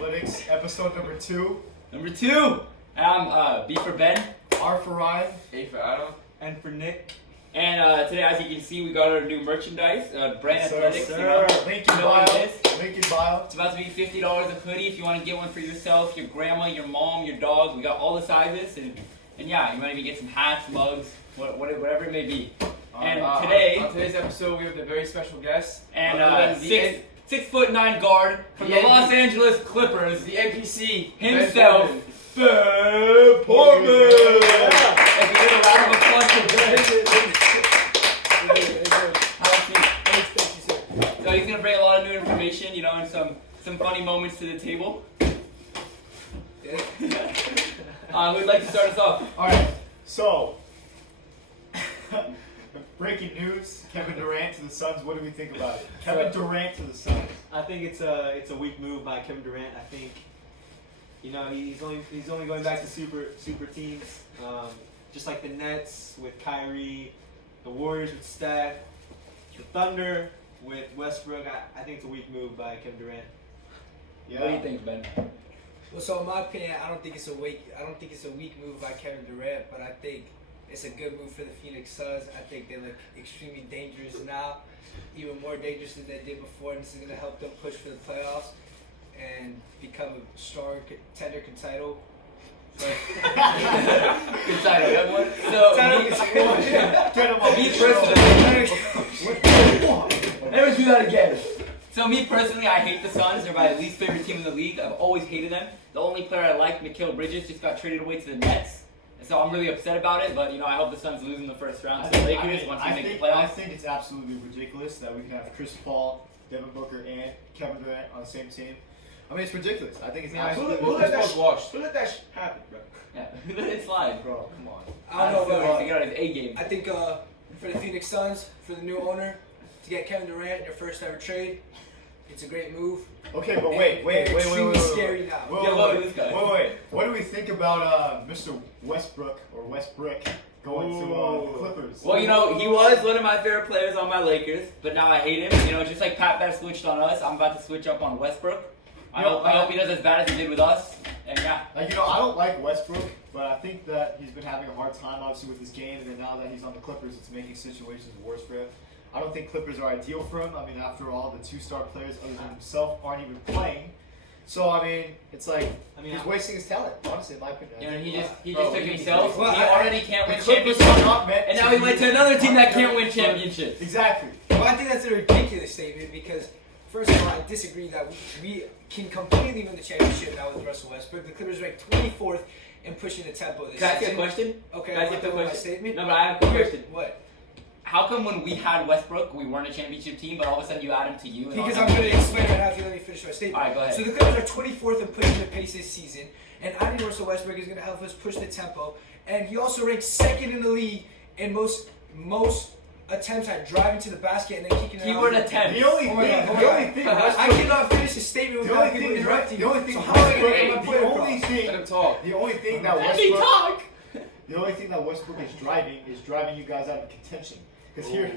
Analytics, episode number 2. Number 2. And I'm B for Ben. R for Ryan. A for Adam. And for Nick. And today, as you can see, we got our new merchandise, BRAN Athletics. Sir. You know, Link in you know bio. what it is. Link in bio. It's about to be $50 a hoodie if you want to get one for yourself, your grandma, your mom, your dog. We got all the sizes, and yeah, you might even get some hats, mugs, whatever it may be. And today, on today's episode, we have a very special guest. and 6'9" guard from the Los Angeles Clippers, The NPC himself, Ben Portman. If you give a round of applause for Ben. So he's gonna bring a lot of new information, you know, and some funny moments to the table. Who'd like to start us off? Alright, so breaking news, Kevin Durant to the Suns. What do we think about it? Kevin Durant to the Suns. I think it's a weak move by Kevin Durant. I think, you know, he's only going back to super teams, just like the Nets with Kyrie, the Warriors with Steph, the Thunder with Westbrook. I think it's a weak move by Kevin Durant. Yeah. What do you think, Ben? Well, so in my opinion, I don't think it's a weak move by Kevin Durant, but I think it's a good move for the Phoenix Suns. I think they look extremely dangerous now, even more dangerous than they did before, and this is going to help them push for the playoffs and become a strong contender title. Good title, that one. So, me personally, never do that again. So me personally, I hate the Suns. They're my least favorite team in the league. I've always hated them. The only player I like, Mikal Bridges, just got traded away to the Nets. And so I'm really upset about it, but you know, I hope the Suns lose in the first round to the Lakers once we make the playoffs. I think it's absolutely ridiculous that we can have Chris Paul, Devin Booker, and Kevin Durant on the same team. I mean, it's ridiculous. I think it's absolutely Who let that happen, bro? Yeah, let it slide. Bro, come on. I don't know, to but get out his A game. I think for the Phoenix Suns, for the new owner, to get Kevin Durant in their first ever trade, it's a great move. Okay, but wait. Extremely scary now. Wait. What do we think about Mr. Westbrook or Westbrook going to the Clippers? Well, you know, he was one of my favorite players on my Lakers, but now I hate him. You know, just like Pat Bev switched on us, I'm about to switch up on Westbrook. I hope he does as bad as he did with us. And yeah. Like, you know, I don't like Westbrook, but I think that he's been having a hard time, obviously, with his game, and then now that he's on the Clippers, it's making situations worse for him. I don't think Clippers are ideal for him. I mean, after all, the 2-star players other than himself aren't even playing. So, I mean, it's like, he's wasting his talent, honestly, in my opinion. You know, he just took himself. Well, he already can't win Clippers championships. are not meant And now he went to another team that can't win championships. Exactly. Well, I think that's a ridiculous statement because, first of all, I disagree that we can completely win the championship now with Russell Westbrook. The Clippers ranked 24th in pushing the tempo this Can I ask you a season. question? Okay, Can I ask you a my question? statement. No, but I have a question. What? How come when we had Westbrook, we weren't a championship team, but all of a sudden you add him to you? Because I'm going to explain right now if you let me finish my statement. Alright, go ahead. So the Clippers are 24th in pushing the pace this season, and adding Russell Westbrook is going to help us push the tempo. And he also ranks second in the league in most attempts at driving to the basket and then kicking it out. Keyword attempt. The only thing I cannot finish a statement without people interrupting me. The only thing So how am I going to get my Westbrook, point the across? only thing Let him talk. The only thing that Let me Westbrook, talk! the only thing that Westbrook is driving you guys out of contention. Because here,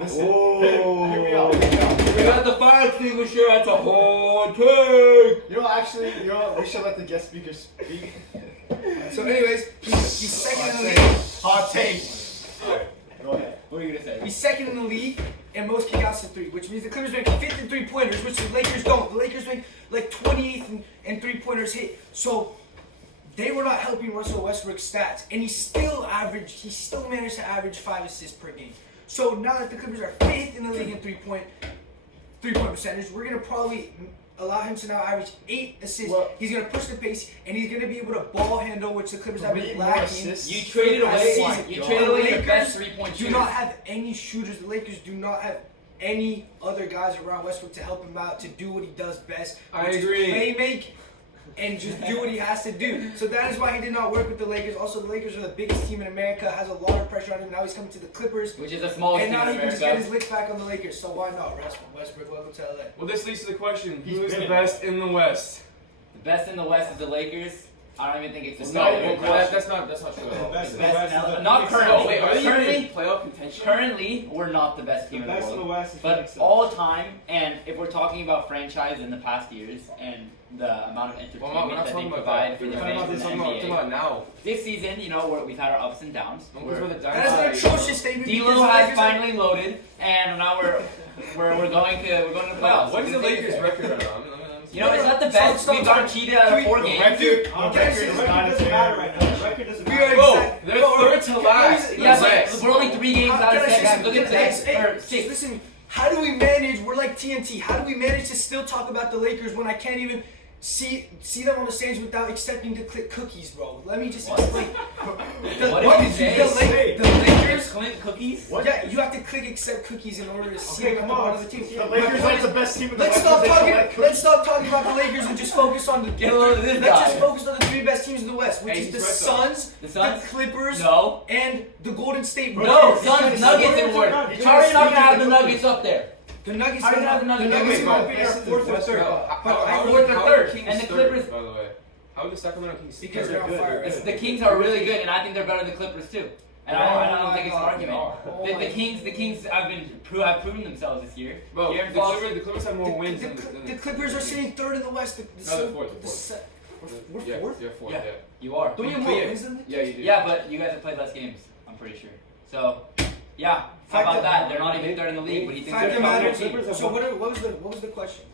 listen, hear me out. We got the fire extinguisher at the hot take! You know, actually, we should let the guest speaker speak. So anyways, he's second in the league. Hot take. Go ahead. What are you gonna say? He's second in the league in most kickouts to three, which means the Clippers rank 5th in three-pointers, which the Lakers don't. The Lakers rank like 28th in three-pointers hit. So they were not helping Russell Westbrook's stats, and he still managed to average 5 assists per game. So now that the Clippers are 5th in the league in three-point percentage, we're gonna probably allow him to now average 8 assists. Well, he's gonna push the pace, and he's gonna be able to ball handle, which the Clippers have been 3 more lacking. assists? You traded away. You traded away your best 3-point Do shooters. not have any shooters. The Lakers do not have any other guys around Westbrook to help him out to do what he does best. I which is agree. Play make and just do what he has to do. So that is why he did not work with the Lakers. Also, the Lakers are the biggest team in America, has a lot of pressure on him. Now he's coming to the Clippers. Which is the smallest And team now in he can just get his America. licks back on the Lakers. So why not? Westbrook, welcome to LA. Well, this leads to the question: He's who is the been- best in the West? The best in the West is the Lakers. I don't even think it's a No, solid. that's not true at all. Best- Best best- in not Phoenix currently. Oh, wait, are they even currently, in playoff contention? currently, we're not the best The team in the best in world. the West is But Phoenix Suns. all time, and if we're talking about franchise in the past years and the amount of Well, entertainment we're not that they talking about provide that. for We're the talking about fans this. in the Talking NBA. about now. This season, we've had our ups and downs. No, because we're the That is an downside. atrocious statement. because D'Lo the has Lakers are- finally loaded, and now we're going to the playoffs. What is the Lakers' record right now? You know, it's not the Stop, best. stop, We've gotten stop. cheated out of 4 The games. record, Dude, the can I record say is The not record a doesn't matter right now. The fair. record doesn't We matter. are Bro, exact- they're bro, third to can- last. Yeah, Yes. but we're only 3 games How- out can of I say 6. something? Look at Hey, 6 hey, or 6. Listen, how do we manage? We're like TNT. How do we manage to still talk about the Lakers when I can't even see them on the stage without accepting to click cookies, bro? Let me just explain. What did you say? The Lakers. Clint cookies? What? Yeah, you have to click accept cookies in order to see Okay, them come on on. one of the teams. The My Lakers point aren't is- the best team in the Let's West. stop They talking. collect Let's stop talking about the Lakers and just focus on the. Get a load of this Let's just guy. focus on the 3 best teams in the West, which Hey, is he's the right, though. Suns, The Suns? the Clippers, No. and the Golden State No, Warriors. Suns, Nuggets, and Warriors. How are you not gonna have the Nuggets up there? The Nuggets. How do you have the Nuggets? in my opinion, are fourth or third. But I fourth think or third, and the third, Clippers- by the way. How are the Sacramento Kings? because third? they're on fire. The Kings are really good, and I think they're better than the Clippers too. And I don't think it's an argument. Oh The my Kings have proven themselves this year. Bro, De'Aaron the Fox- Clippers have more wins than The Clippers are sitting third in the West. No, they're fourth, they're fourth. We're Yeah, fourth. you're fourth. Yeah. Yeah. You are. Don't we have Yeah. more wins than them? Yeah, you do. Yeah, but you guys have played less games. I'm pretty sure. So, yeah. How Fact about that- that? They're not even third in the league. What do you think? Fact they're of the about matter. to achieve? So what was the question?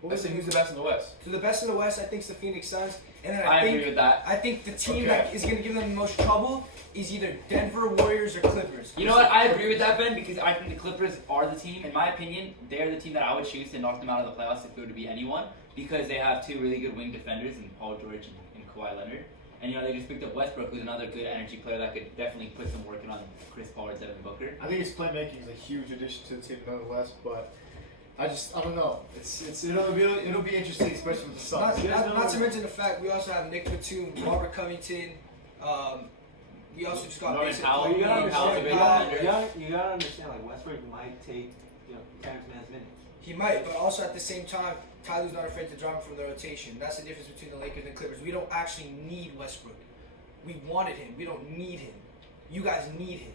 What I was said the, who's the best in the West? so the best in the West, I think, is the Phoenix Suns, and then I I agree think with that. the team Okay. that is going to give them the most trouble is either Denver Warriors or Clippers. You know what? I agree with that, Ben, because I think the Clippers are the team. In my opinion, they're the team that I would choose to knock them out of the playoffs if it were to be anyone, because they have 2 really good wing defenders in Paul George and Kawhi Leonard. And you know, they just picked up Westbrook, who's another good energy player that could definitely put some work in on Chris Paul or Devin Booker. I think his playmaking is a huge addition to the team nonetheless, but I don't know. It'll be interesting, especially with the Suns. Not to mention the fact we also have Nick Batum, Robert Covington. We also just got Norman Mason Powell. Plumlee, You gotta Powell's a understand. big Powell. defender. You gotta understand. Like Westbrook might take Terrence Mann's minutes. He might, but also at the same time, Tyler's not afraid to drop him from the rotation. That's the difference between the Lakers and Clippers. We don't actually need Westbrook. We wanted him. We don't need him. You guys need him.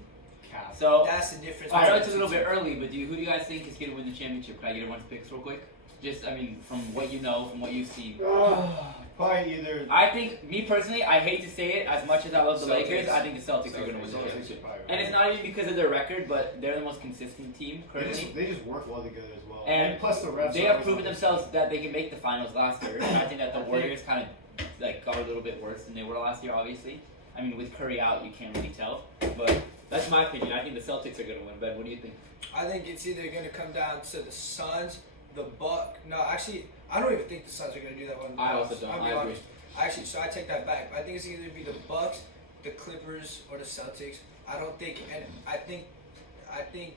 Cap. So, That's the difference. I know between it's a the little two bit teams. early, but who do you guys think is going to win the championship? Can I get everyone's picks real quick? Just, I mean, from what you know, from what you've seen. Probably either. I think, me personally, I hate to say it, as much as I love the Celtics. Lakers, I think the Celtics are going to win the Celtics. championship. And it's not even because of their record, but they're the most consistent team currently. They just work well together as well. And plus the refs. They are have proven always- themselves that they can make the finals last year, and I think that the Warriors kind of got a little bit worse than they were last year. Obviously, I mean with Curry out, you can't really tell. But that's my opinion. I think the Celtics are going to win. Ben, what do you think? I think it's either going to come down to the Suns, the Buck. No, actually, I don't even think the Suns are going to do that one. I also don't. I'll be I agree. honest. Actually, so I take that back. I think it's either be the Bucks, the Clippers, or the Celtics. I don't think, and I think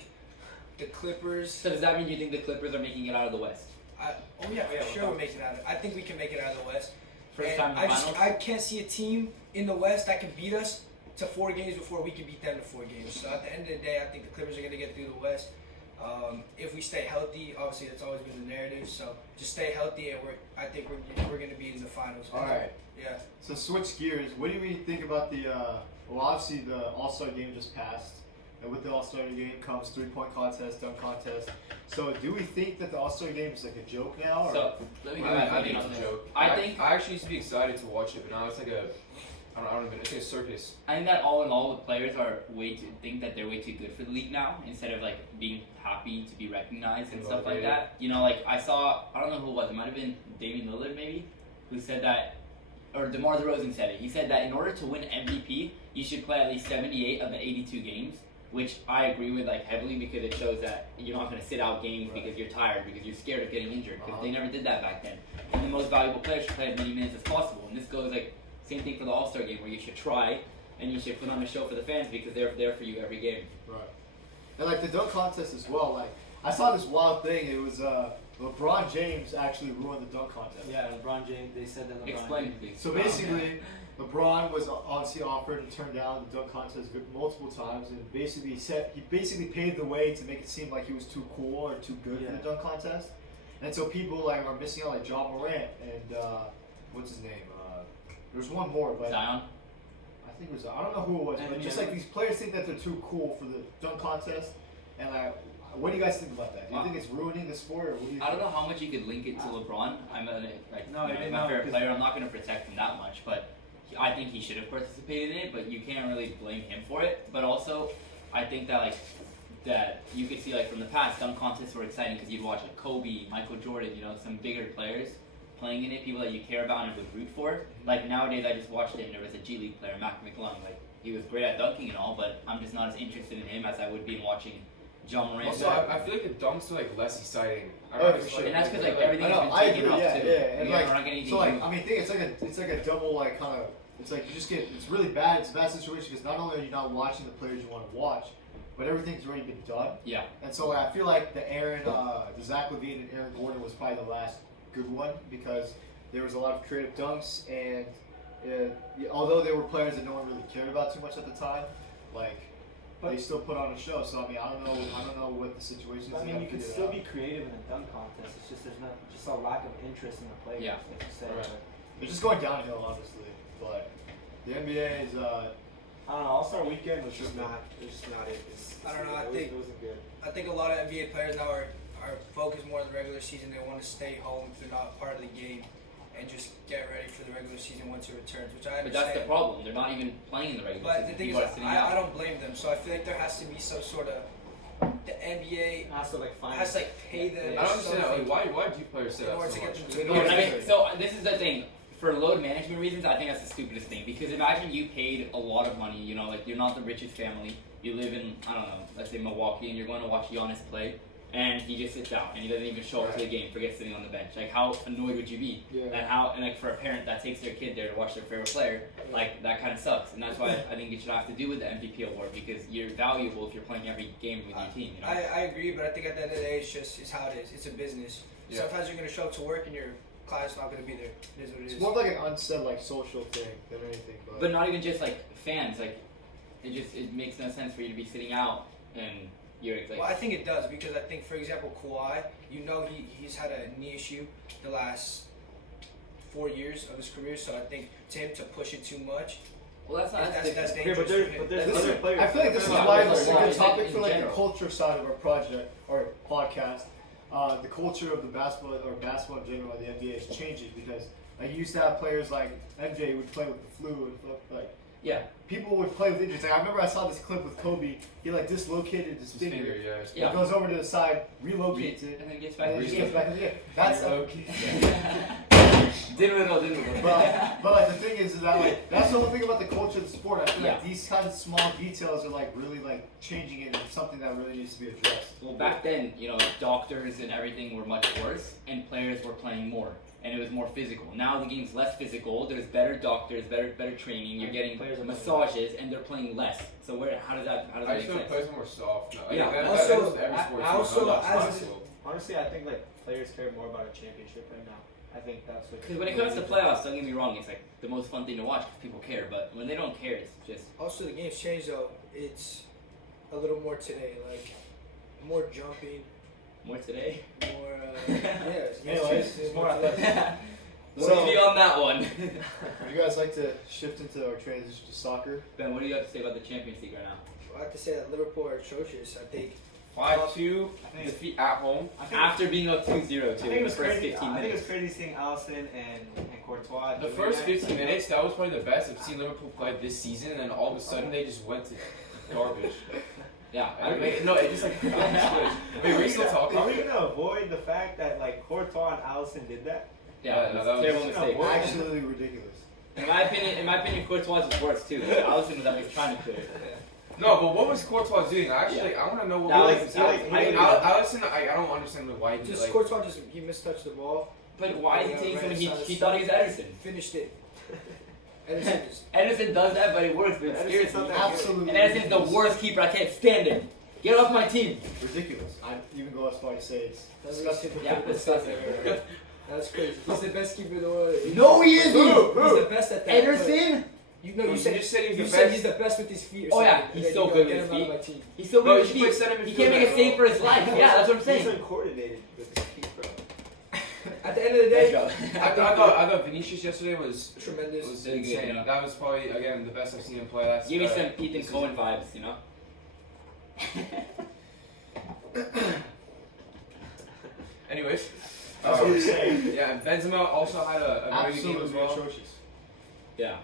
the Clippers. So does that mean you think the Clippers are making it out of the West? Oh yeah, for sure we're making it out of. I think we can make it out of the West. First And time in the finals. I can't see a team in the West that can beat us to 4 games before we can beat them to 4 games. So at the end of the day, I think the Clippers are going to get through the West. If we stay healthy, obviously that's always been the narrative. So just stay healthy, and I think we're going to be in the finals. All right. Yeah. So switch gears. What do we think about the? Well, obviously the All-Star game just passed, and with the All-Star game comes 3-point contest, dunk contest. So do we think that the All-Star game is like a joke now? Or? So let me give I my think opinion it's on a this. joke. I think I actually used to be excited to watch it, but now it's like I don't even. It's like a circus. I think that all in all, the players are think that they're way too good for the league now, instead of like being happy to be recognized and stuff like that. You know, like I don't know who it was. It might have been Damian Lillard maybe, who said that, or DeMar DeRozan said it. He said that in order to win MVP, you should play at least 78 of the 82 games, which I agree with like heavily because it shows that you're not going to sit out games because you're tired, because you're scared of getting injured. Because they never did that back then. And the most valuable players should play as many minutes as possible. And this goes like. Same thing for the All-Star game, where you should try and you should put on a show for the fans because they're there for you every game. Right. And like the dunk contest as well. Like I saw this wild thing. It was LeBron James actually ruined the dunk contest. Yeah, LeBron James. They said that. Explain, please. So basically, LeBron was obviously offered and turned down the dunk contest multiple times, and basically he paved the way to make it seem like he was too cool or too good for the dunk contest. And so people like are missing out, like John Morant and what's his name, There's one more, but Zion. I think it was, I don't know who it was, but just like these players think that they're too cool for the dunk contest, and like, what do you guys think about that? Do you think it's ruining the sport, or what do you I don't think? know how much you could link it to LeBron. I'm a, like, No, you know, he's my favorite player. I'm not going to protect him that much, but I think he should have participated in it. But you can't really blame him for it. But also, I think that like that you could see like from the past, dunk contests were exciting because you'd watch like Kobe, Michael Jordan, you know, some bigger players playing in it, people that you care about and would root for. Like nowadays, I just watched it and there was a G League player, Mac McClung. Like he was great at dunking and all, but I'm just not as interested in him as I would be in watching John Moran. Also, I feel like the dunks are like less exciting. I Oh, don't know, for it's sure. And that's because like I everything's know, been I taken agree, up yeah, too. yeah, and We're like, not getting anything so like, new. I mean, I think it's like a double like kind of, it's like you just get, it's really bad, it's a bad situation because not only are you not watching the players you want to watch, but everything's already been done. Yeah. And so I feel like the Zach LaVine and Aaron Gordon was probably the last good one because there was a lot of creative dunks and although they were players that no one really cared about too much at the time, like they still put on a show. So I mean, I don't know what the situation is. I mean, you can figure it still out. be creative in a dunk contest. It's just there's not just a lack of interest in the players. Yeah. Like you said. Right. They're just going downhill, honestly. But the NBA is. I don't know. All-Star Weekend was just not. It was just not it. I don't know, I It think- wasn't good. I think a lot of NBA players now are focused more on the regular season. They want to stay home if they're not part of the game and just get ready for the regular season once it returns, which I But understand. that's the problem. They're not even playing in the regular But season. the thing is, People are sitting out. I don't blame them. So I feel like there has to be some sort of the NBA It has to like find. has to like pay them. I don't understand that. something. Like, why do players say In that order so to get much? them to Yeah, I mean, so this is the thing. For load management reasons, I think that's the stupidest thing. Because imagine you paid a lot of money, you know, like you're not the richest family. You live in, I don't know, let's say Milwaukee, and you're going to watch Giannis play, and he just sits out, and he doesn't even show up to the game, forgets sitting on the bench. Like, how annoyed would you be? Yeah. And like for a parent that takes their kid there to watch their favorite player, like that kind of sucks. And that's why I think it should have to do with the MVP award, because you're valuable if you're playing every game with your team, you know? I agree, but I think at the end of the day, it's how it is. It's a business. Yeah. Sometimes you're going to show up to work and your client's not going to be there. It is what it It's is. more of like an unsaid like social thing than anything. But not even just like fans, like it makes no sense for you to be sitting out and you're like. Well, I think it does because I think, for example, Kawhi, you know, he's had a knee issue the last 4 years of his career, so I think to him to push it too much, well, that's not that's Yeah, dangerous. but for him. there's This other is, players. I feel like this is Yeah, why it's this is a like- good it's topic like for in like the general. culture side of our project or podcast. The culture of the basketball or basketball in general, the NBA is changing because like you used to have players like MJ who would play with the flu and like Yeah. people would play with injuries. Like, I remember I saw this clip with Kobe. He like dislocated his His finger. finger, yeah. Yeah. He goes over to the side, relocates it, And then gets and back then to he the gets game. back in the game. That's Didn't riddle. but like the thing is that like that's the whole thing about the culture of the sport. I feel like Yeah. these kind of small details are like really like changing it and it's something that really needs to be addressed. Well, back then, you know, doctors and everything were much worse, and players were playing more, and it was more physical. Now the game's less physical. There's better doctors, better training. You're getting Players are massages, and they're playing less. So how does that I make just feel like sense? players are more soft. No, Yeah. Also, every sport. I also, not as- basketball. Honestly, I think like players care more about a championship right now. I think that's what. Because when it comes to playoffs, don't get me wrong, it's like the most fun thing to watch because people care. But when they don't care, it's just Also, the game's changed though. It's a little more today, like more jumping, more today. more. Yeah, Anyways, it's more athletic. So, be on that one. Would you guys like to shift into our transition to soccer? Ben, what do you have to say about the Champions League right now? I have to say that Liverpool are atrocious. I think 5-2 think- defeat at home. I think, After being up 2-0 I too think in it the was first crazy. 15 I think it minutes. was crazy seeing Allison and Courtois. The doing first that. 15 minutes, that was probably the best I've seen Liverpool play this season, and then all of a sudden they just went to garbage. Yeah, I I agree. mean, no, it just like switched. Wait, we're still Are we talking? gonna avoid the fact that like Courtois and Allison did that? Yeah, no, it's that a was- terrible you know, mistake. what- Absolutely ridiculous. In my opinion, Courtois was worse too. Allison was at least trying to clear it. No, but what was Courtois doing? Actually, I want to know what That was. was- that was- I agree with that. Allison, I don't understand why he just like. Courtois he mistouched the ball, But why is he taking Right someone? side He of thought he was Ederson. finished it. Ederson is Ederson does that, but it works. But it Ederson's scares not me. that Absolutely. And Ederson's the worst keeper. I can't stand him. Get off my team. Ridiculous. I even go as far as to say it's That's disgusting. Yeah, disgusting. That's crazy. He's the best keeper in the world. No, he isn't. He's the best at that. Ederson. You know, you You said just said he's you the said best. he's the best with his feet. Or Oh, yeah, something, he's and so then good you with go, his get him out of feet. my team. He's so Bro, good you with should his play feet. center He can't make a midfielder. save for his life. Yeah, that's what I'm He's saying. uncoordinated with his feet, bro. I At the end of the Let's day, go. I thought Vinicius yesterday was tremendous. Really good, insane. you know? That was probably again the best I've seen him play. That's Give me some Ethan Cohen vibes, you know? Anyways, That's what we're saying. yeah, and Benzema also had a very good game as Absolutely well. atrocious. Yeah.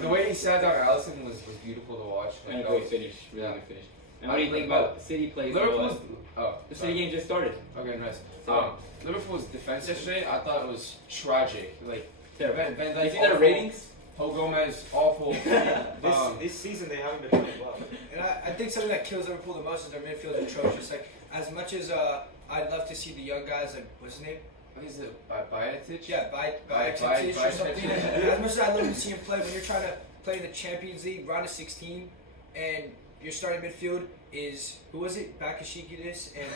The way he sat down Alisson was beautiful to watch. And a that great was- finish. Really yeah. good finish. And what do you think about City plays? Liverpool's. The City game just started. Okay, nice. So- Liverpool's defense yesterday, I thought it was tragic. Like Terrible. Van Do you Dijk see their awful, ratings? Paul Gomez awful. This season they haven't been playing well. And I think something that kills Liverpool the most is their midfield is atrocious. Like, as much as I'd love to see the young guys, like, what's his name? What is it? Bajetic? Yeah, by By- or by- something. As much as I love to see him play, when you're trying to play in the Champions League, round of 16, and your starting midfield is, who was it? Bakashikidis and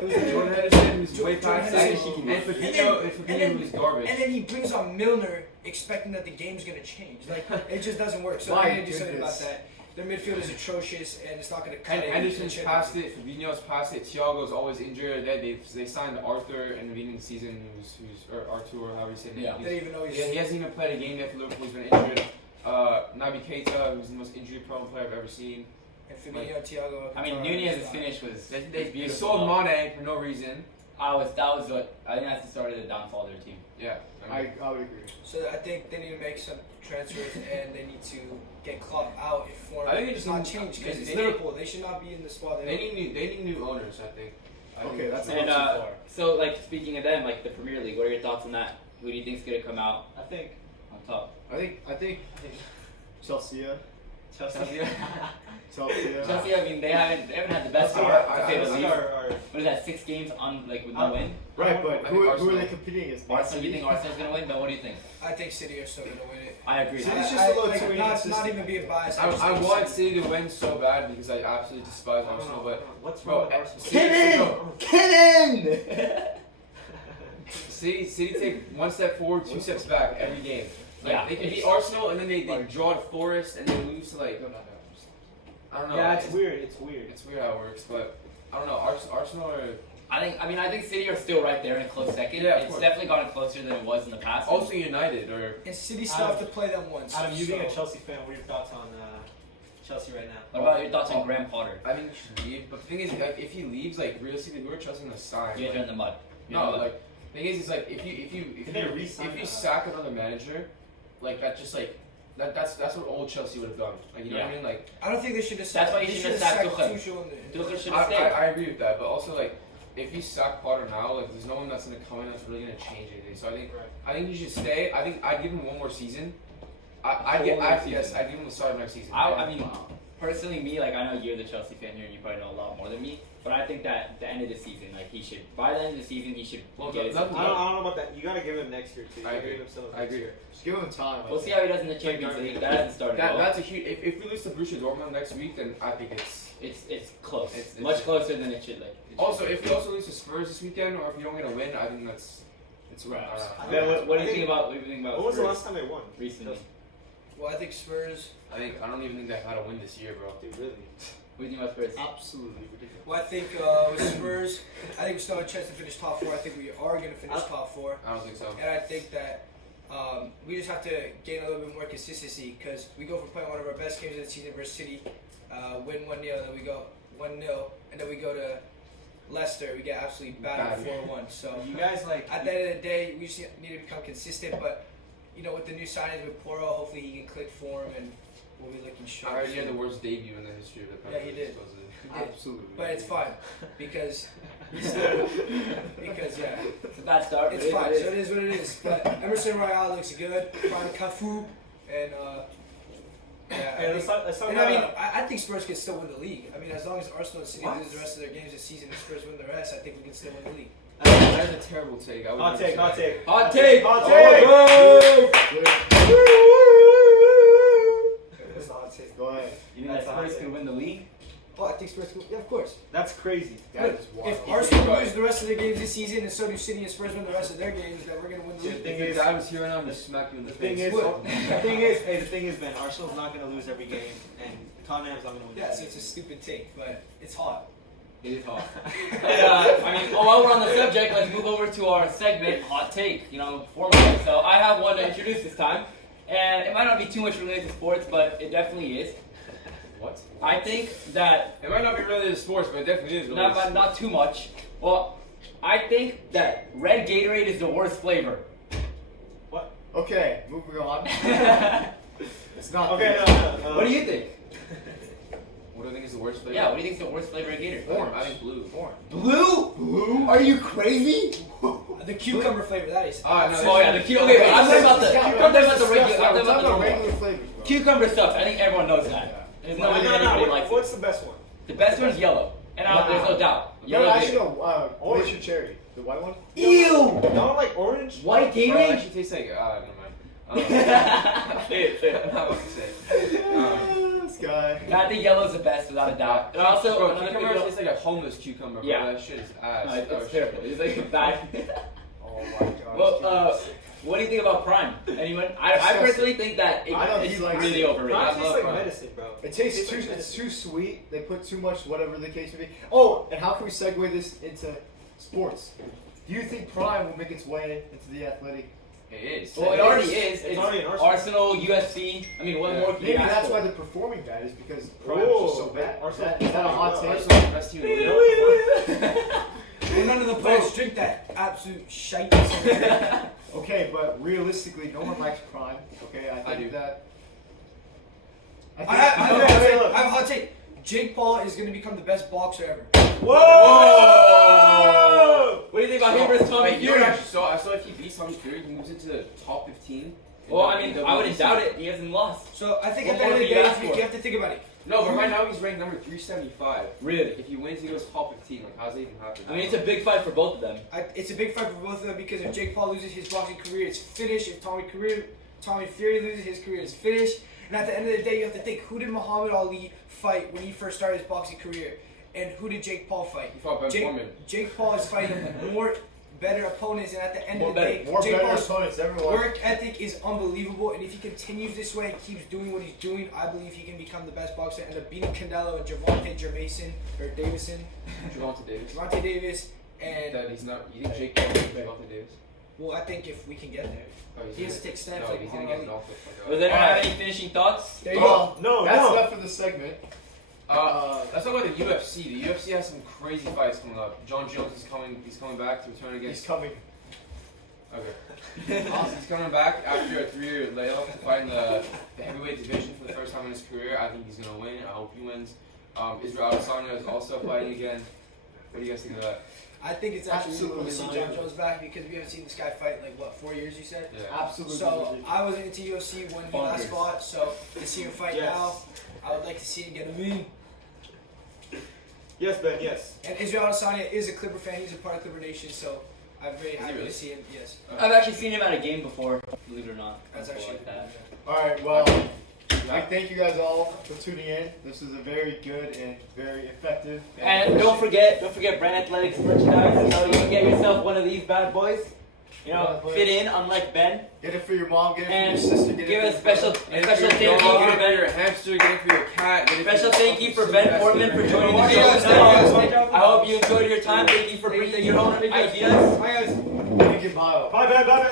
who was it? Jordan Henderson, who's way Jordan past Henderson. that. And Fabinho, who's garbage. And then he brings on Milner, expecting that the game's gonna change. Like, it just doesn't work. So My I need to do something about goodness. that. Their midfield is atrocious, and it's not gonna cut And it. Henderson's passed it, Fabinho's passed it, Thiago's always injured. They signed Arthur in the beginning of the season, or Arthur, or however you say his name. Yeah. They didn't even know he's. He hasn't even played a game yet for Liverpool. He's been injured. Naby Keita, who's the most injury-prone player I've ever seen. And Fabinho, Thiago. I mean, Nunez's finish was They beautiful. sold Mane for no reason. That was what I think that's the start of the downfall of their team. Yeah. I would agree. So I think they need to make some transfers, and they need to get Klopp out if form I think they does just not need- change because it's they- Liverpool. They should not be in the squad. They need new owners, I think. Okay, that's And not too far. so like speaking of them, like the Premier League, what are your thoughts on that? Who do you think's gonna come out I think on top? I think Chelsea. Chelsea. Chelsea. Chelsea, I mean, they haven't had the best I- start. I- to say the I- least. Are What is that? 6 games on like with no I- win. Right, but I who think are Arsenal. they competing against? Arsenal, you think Arsenal's gonna win? But what do you think? I think City are still going to win it. I agree. City's just a little like, too not inconsistent. even being biased. I just think want City to win so bad because I absolutely despise Arsenal, but what's bro, wrong with Arsenal? City take one step forward, 2 steps back every game. Like, Yeah. they can beat Arsenal and then they draw to Forest and they lose to like I don't know. Yeah, it's weird. It's weird. It's weird how it works, but I don't know. Arsenal are I think City are still right there in a close second. Yeah, of It's course. definitely gotten closer than it was in the past. also United or And City still have to play them once. Adam, you being a so- Chelsea fan, what are your thoughts on Chelsea right now? What about your thoughts on Graham Potter? I think he should leave. But the thing is, like, if he leaves, like realistically, we were trusting the sign. You guys are Like, in the mud. no, like the thing is, it's like if Can they re-sign you him? sack another manager, like that just like that's what old Chelsea would have done. Like you know what I mean? Like I don't think they should have. That's why you they shouldn't should have have sacked sacked Tuchel. Tuchel. Tuchel should I, have stayed. I agree with that, but also like if you sack Potter now, like there's no one that's gonna come in that's really gonna change anything. So I think he should stay. I think I'd give him one more season. I'd give him the start of next season. I mean, personally, me, like, I know you're the Chelsea fan here and you probably know a lot more than me, but I think that the end of the season, like, by the end of the season, he should Well, get his. nothing- I don't know about that. You gotta give him next year too. You I gotta agree. give him some of I next agree. year. Just give him time. We'll see how he does in the Champions League. That hasn't started well. That's a huge. If we lose to Borussia Dortmund next week, then I think it's. It's close. It's- Much closer than it should, like. it should Also, be. if we also lose to Spurs this weekend, or if you don't get a win, I think it's Raps. I Then What do you think about When was the last time they won? recently? Well, I think Spurs. I don't even think they've had a win this year, bro. Dude, really? What do you think about Spurs? Absolutely ridiculous. Well, I think with Spurs, I think we still have a chance to finish top 4. I think we are going to finish top 4. I don't think so. And I think that we just have to gain a little bit more consistency because we go from playing one of our best games of the season versus City, win 1-0, then we go 1-0, and then we go to Leicester, we get absolutely battered 4-1. So You guys like? at the end of the day, we just need to become consistent. But you know, with the new signings with Poro, hopefully he can click form and we'll be looking I sharp. already had the worst debut in the history of the Yeah, Premier he League, did. supposedly. He did. Absolutely. But it's fine because because yeah, It's a bad start. it's fine. So it is what it is. But Emerson Royale looks good. Brian Cafu and yeah. Hey, let's talk And I mean, about. I think Spurs can still win the league. I mean, as long as Arsenal and City What? lose the rest of their games this season and Spurs win the rest, I think we can still win the league. That is a terrible take. I would Hot never take. say Hot that. take. Hot take! Hot take. That's a hot take. Go ahead. You think that That's a hot Spurs take. can win the league? Oh, I think Spurs can. Yeah, of course. That's crazy. That is wild. If Arsenal lose the rest of their games this season and so do City and Spurs win the rest of their games, then we're gonna win the Dude, league. thing If your is- dad was here right now, I'm just smack you in the The thing face. is, the thing is, man, Arsenal's not gonna lose every game, and Tottenham's not gonna win. Yeah, every so it's a game. stupid take, but it's hot. It is hot. And, while we're on the subject, let's move over to our segment, Hot Take, format. So I have one to introduce this time. And it might not be too much related to sports, but it definitely is. What? I think that... It might not be related to sports, but it definitely is related to sports. Not too much. Well, I think that red Gatorade is the worst flavor. What? Okay, moving on. It's not. Okay, good. no. What do you think? What do I think is the worst flavor? Yeah, what do you think is the worst flavor of Gatorade? Orange. I think blue. Orange. Blue? Blue? Are you crazy? The cucumber flavor, that is. Ah, no, Oh yeah, the cucumber. Okay, but I'm talking about the regular. I'm talking about the regular normal. flavors, bro. Cucumber sucks. I think everyone knows that. There's no way anybody likes it. What's the best one? The best one's yellow, and there's no doubt. No, Yellow actually, Gatorade. no. Orange. Glacier cherry. The white one? Ew! You don't like orange? White Bro, it Gatorade? actually tastes like, never mind. Say it. I'm not about to say it. This guy. Yeah, I think yellow's the best without a doubt. And also, Bro, another cucumber thing. tastes like a homeless cucumber, bro. Yeah. That shit is ass. No, Oh, it's shit. terrible. It's like a bad. Oh my god. Well, what do you think about Prime? Anyone? I personally think that I don't it's like really it. overrated. Prime I tastes love like Prime. medicine, bro. It tastes too. It's too sweet. They put too much, whatever the case may be. Oh, and how can we segue this into sports? Do you think Prime will make its way into the athletic? It is. Well, it already is. It's already in Arsenal. Arsenal, UFC. I mean, what Yeah. more can Maybe you ask that's for? why they're performing bad, is because Prime Oh, is just so bad. Arsenal Is that a hot performing take? well. Arsenal's the best team in the world. Well, none of the players drink that absolute shite. Okay, but realistically, no one likes Prime. Okay, I think do. that. I think- have a hot take. Jake Paul is going to become the best boxer ever. Whoa! What do you think about him versus Tommy Wait, you Fury? actually saw? I saw if he beats Tommy Fury, he moves into the top 15. Well, I mean, I wouldn't doubt it. He hasn't lost. So I think What at the end of the more do you day, ask you for? have to think about it. No, but right now he's ranked number 375. Really? If he wins, he goes top 15. Like, how's that even happen? I mean, it's a big fight for both of them. It's a big fight for both of them because if Jake Paul loses his boxing career, it's finished. If Tommy Fury loses his career, it's finished. And at the end of the day, you have to think, who did Muhammad Ali fight when he first started his boxing career? And who did Jake Paul fight? He fought Ben Portman. Jake Paul is fighting more better opponents, and at the end of the day, More Jake better Paul's opponents, everyone. work ethic is unbelievable, and if he continues this way and keeps doing what he's doing, I believe he can become the best boxer and end up beating Canelo and Javante Davison, Javante Davis. and That he's not. You think Jake Paul beats Javante Davis? well, I think if we can get there, Oh, he's he has gonna- to take steps No, like he's gonna Muhammad get Ali. knocked the fuck out. Does anyone have Alright. any finishing thoughts? There you Well, go. that's no. enough for this segment. Let's talk about the UFC. The UFC has some crazy fights coming up. John Jones is coming. He's coming back to return He's against. coming. Okay. He's coming back after a 3-year layoff to fight in the heavyweight division for the first time in his career. I think he's gonna win. I hope he wins. Israel Adesanya is also fighting again. What do you guys think of that? I think it's actually really cool to see Absolutely. John Jones back because we haven't seen this guy fight in like what 4 years, you said. Yeah. Absolutely. So I wasn't into UFC when he last Bonkers. fought, so to see him fight Yes. now, I would like to see him get a win. Yes, Ben, yes. And Israel Adesanya is a Clipper fan. He's a part of Clipper Nation, so I'm very happy really? to see him. Yes, I've actually seen him at a game before, believe it or not. that's Something actually like that. All right. Well, I thank you guys all for tuning in. This is a very good and very effective. And don't forget BRAN Athletics merchandise. You know, you can get yourself one of these bad boys. You know, fit in, unlike Ben. Get it for your mom. Get it And for your sister. Get give it a for special Get it thank for you your dog, for get it for Ben. your hamster, get it for your cat. Get it for Special your thank you fucking for Ben super Portman best for friend. joining the Thank show you guys, tonight. thank you. I hope you enjoyed your time. Thank you for bringing your own ideas. Bye guys. Thank you, Bio. Bye, Ben, bye, Ben.